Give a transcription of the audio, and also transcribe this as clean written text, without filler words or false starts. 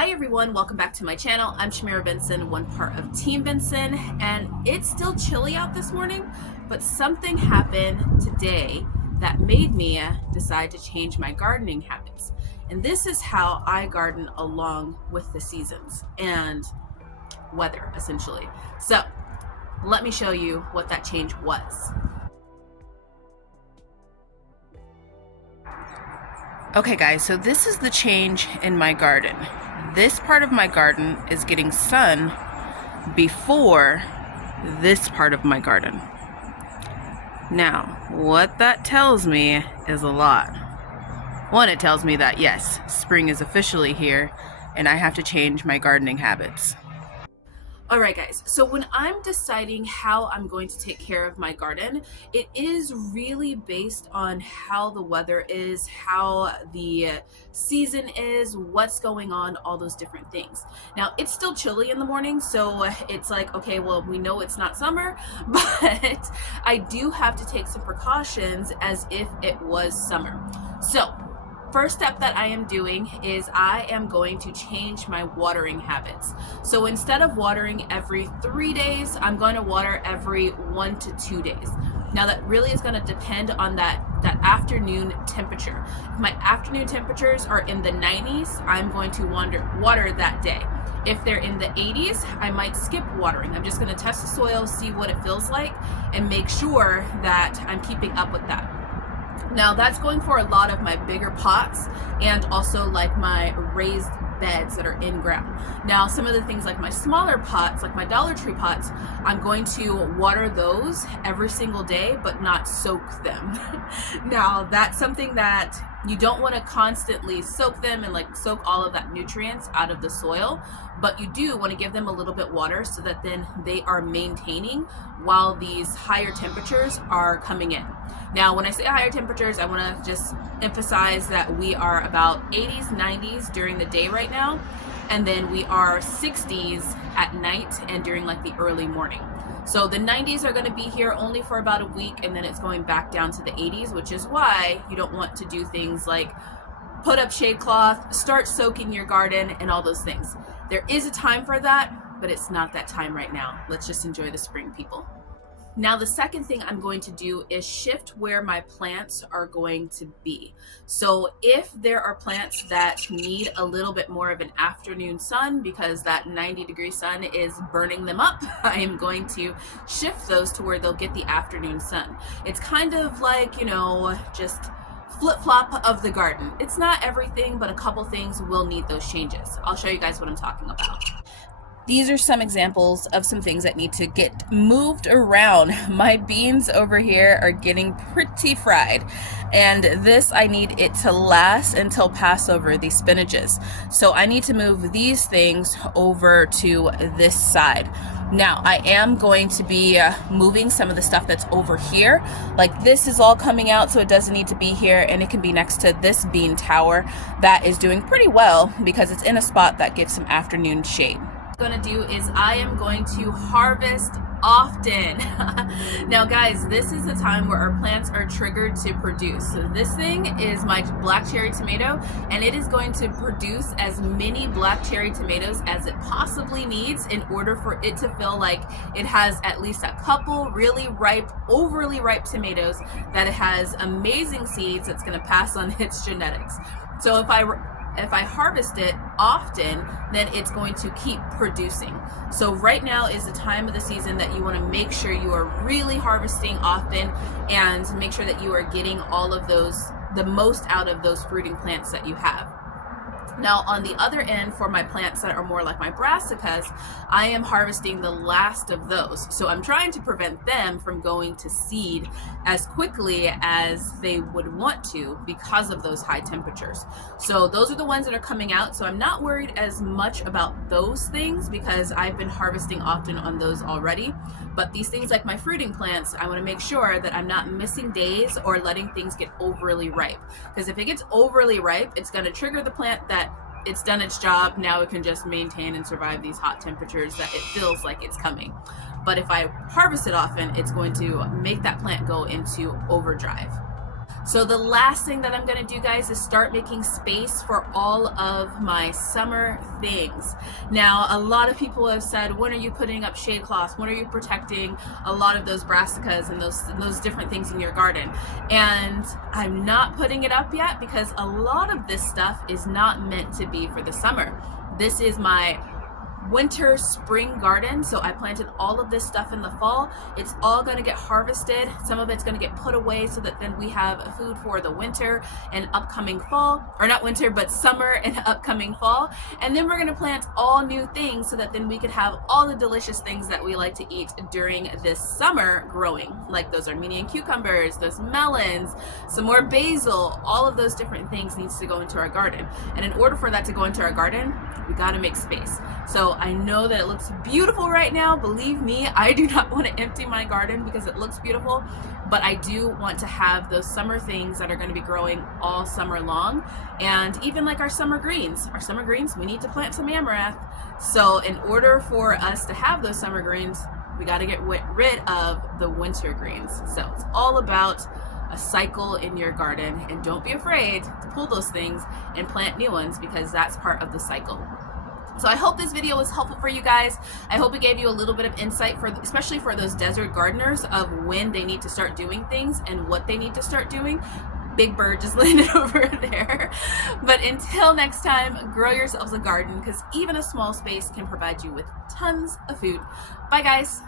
Hi everyone, welcome back to my channel. I'm Shamira Benson, one part of Team Benson, and it's still chilly out this morning, but something happened today that made me decide to change my gardening habits. And this is how I garden along with the seasons and weather, essentially. So let me show you what that change was. Okay guys, so this is the change in my garden. This part of my garden is getting sun before this part of my garden. Now, what that tells me is a lot. One, it tells me that yes, spring is officially here and I have to change my gardening habits. Alright guys, so when I'm deciding how I'm going to take care of my garden, it is really based on how the weather is, how the season is, what's going on, all those different things. Now, it's still chilly in the morning, so it's like, okay, well, we know it's not summer, but I do have to take some precautions as if it was summer. So, first step that I am doing is I am going to change my watering habits. So instead of watering every 3 days, I'm going to water every 1 to 2 days. Now that really is going to depend on that afternoon temperature. If my afternoon temperatures are in the 90s, I'm going to water that day. If they're in the 80s, I might skip watering. I'm just going to test the soil, see what it feels like, and make sure that I'm keeping up with that. Now that's going for a lot of my bigger pots and also like my raised beds that are in ground. Now some of the things like my smaller pots, like my Dollar Tree pots, I'm going to water those every single day but not soak them. Now that's something that you don't want to constantly soak them and like soak all of that nutrients out of the soil, but you do want to give them a little bit water so that then they are maintaining while these higher temperatures are coming in. Now when I say higher temperatures, I want to just emphasize that we are about 80s, 90s during the day right now, and then we are 60s at night and during like the early morning. So the 90s are going to be here only for about a week, and then it's going back down to the 80s, which is why you don't want to do things like put up shade cloth, start soaking your garden, and all those things. There is a time for that, but it's not that time right now. Let's just enjoy the spring, people. Now the second thing I'm going to do is shift where my plants are going to be. So if there are plants that need a little bit more of an afternoon sun because that 90-degree sun is burning them up, I am going to shift those to where they'll get the afternoon sun. It's kind of like, you know, just flip-flop of the garden. It's not everything, but a couple things will need those changes. I'll show you guys what I'm talking about. These are some examples of some things that need to get moved around. My beans over here are getting pretty fried, and this I need it to last until Passover, these spinaches. So I need to move these things over to this side. Now I am going to be moving some of the stuff that's over here. Like this is all coming out, so it doesn't need to be here, and it can be next to this bean tower that is doing pretty well because it's in a spot that gets some afternoon shade. Going to do is I am going to harvest often. Now guys, this is the time where our plants are triggered to produce. So this thing is my black cherry tomato, and it is going to produce as many black cherry tomatoes as it possibly needs in order for it to feel like it has at least a couple really ripe, overly ripe tomatoes that it has amazing seeds that's going to pass on its genetics. So if I harvest it often, then it's going to keep producing. So right now is the time of the season that you want to make sure you are really harvesting often and make sure that you are getting all of those, the most out of those fruiting plants that you have. Now on the other end, for my plants that are more like my brassicas, I am harvesting the last of those. So I'm trying to prevent them from going to seed as quickly as they would want to because of those high temperatures. So those are the ones that are coming out. So I'm not worried as much about those things because I've been harvesting often on those already. But these things like my fruiting plants, I want to make sure that I'm not missing days or letting things get overly ripe. Because if it gets overly ripe, it's going to trigger the plant that it's done its job. Now it can just maintain and survive these hot temperatures that it feels like it's coming. But if I harvest it often, it's going to make that plant go into overdrive. So the last thing that I'm gonna do, guys, is start making space for all of my summer things. Now, a lot of people have said, when are you putting up shade cloths? When are you protecting a lot of those brassicas and those different things in your garden? And I'm not putting it up yet because a lot of this stuff is not meant to be for the summer. This is my winter spring garden, so I planted all of this stuff in the fall. It's all going to get harvested. Some of it's going to get put away so that then we have food for the winter and upcoming fall, or not winter but summer and upcoming fall. And then we're going to plant all new things so that then we could have all the delicious things that we like to eat during this summer growing, like those Armenian cucumbers, those melons, some more basil. All of those different things needs to go into our garden, and in order for that to go into our garden, we got to make space. So I know that it looks beautiful right now. Believe me, I do not want to empty my garden because it looks beautiful, but I do want to have those summer things that are going to be growing all summer long. And even like our summer greens, we need to plant some amaranth. So in order for us to have those summer greens, we got to get rid of the winter greens. So it's all about a cycle in your garden, and don't be afraid to pull those things and plant new ones because that's part of the cycle. So I hope this video was helpful for you guys. I hope it gave you a little bit of insight, especially for those desert gardeners, of when they need to start doing things and what they need to start doing. Big bird just landed over there. But until next time, grow yourselves a garden, because even a small space can provide you with tons of food. Bye, guys.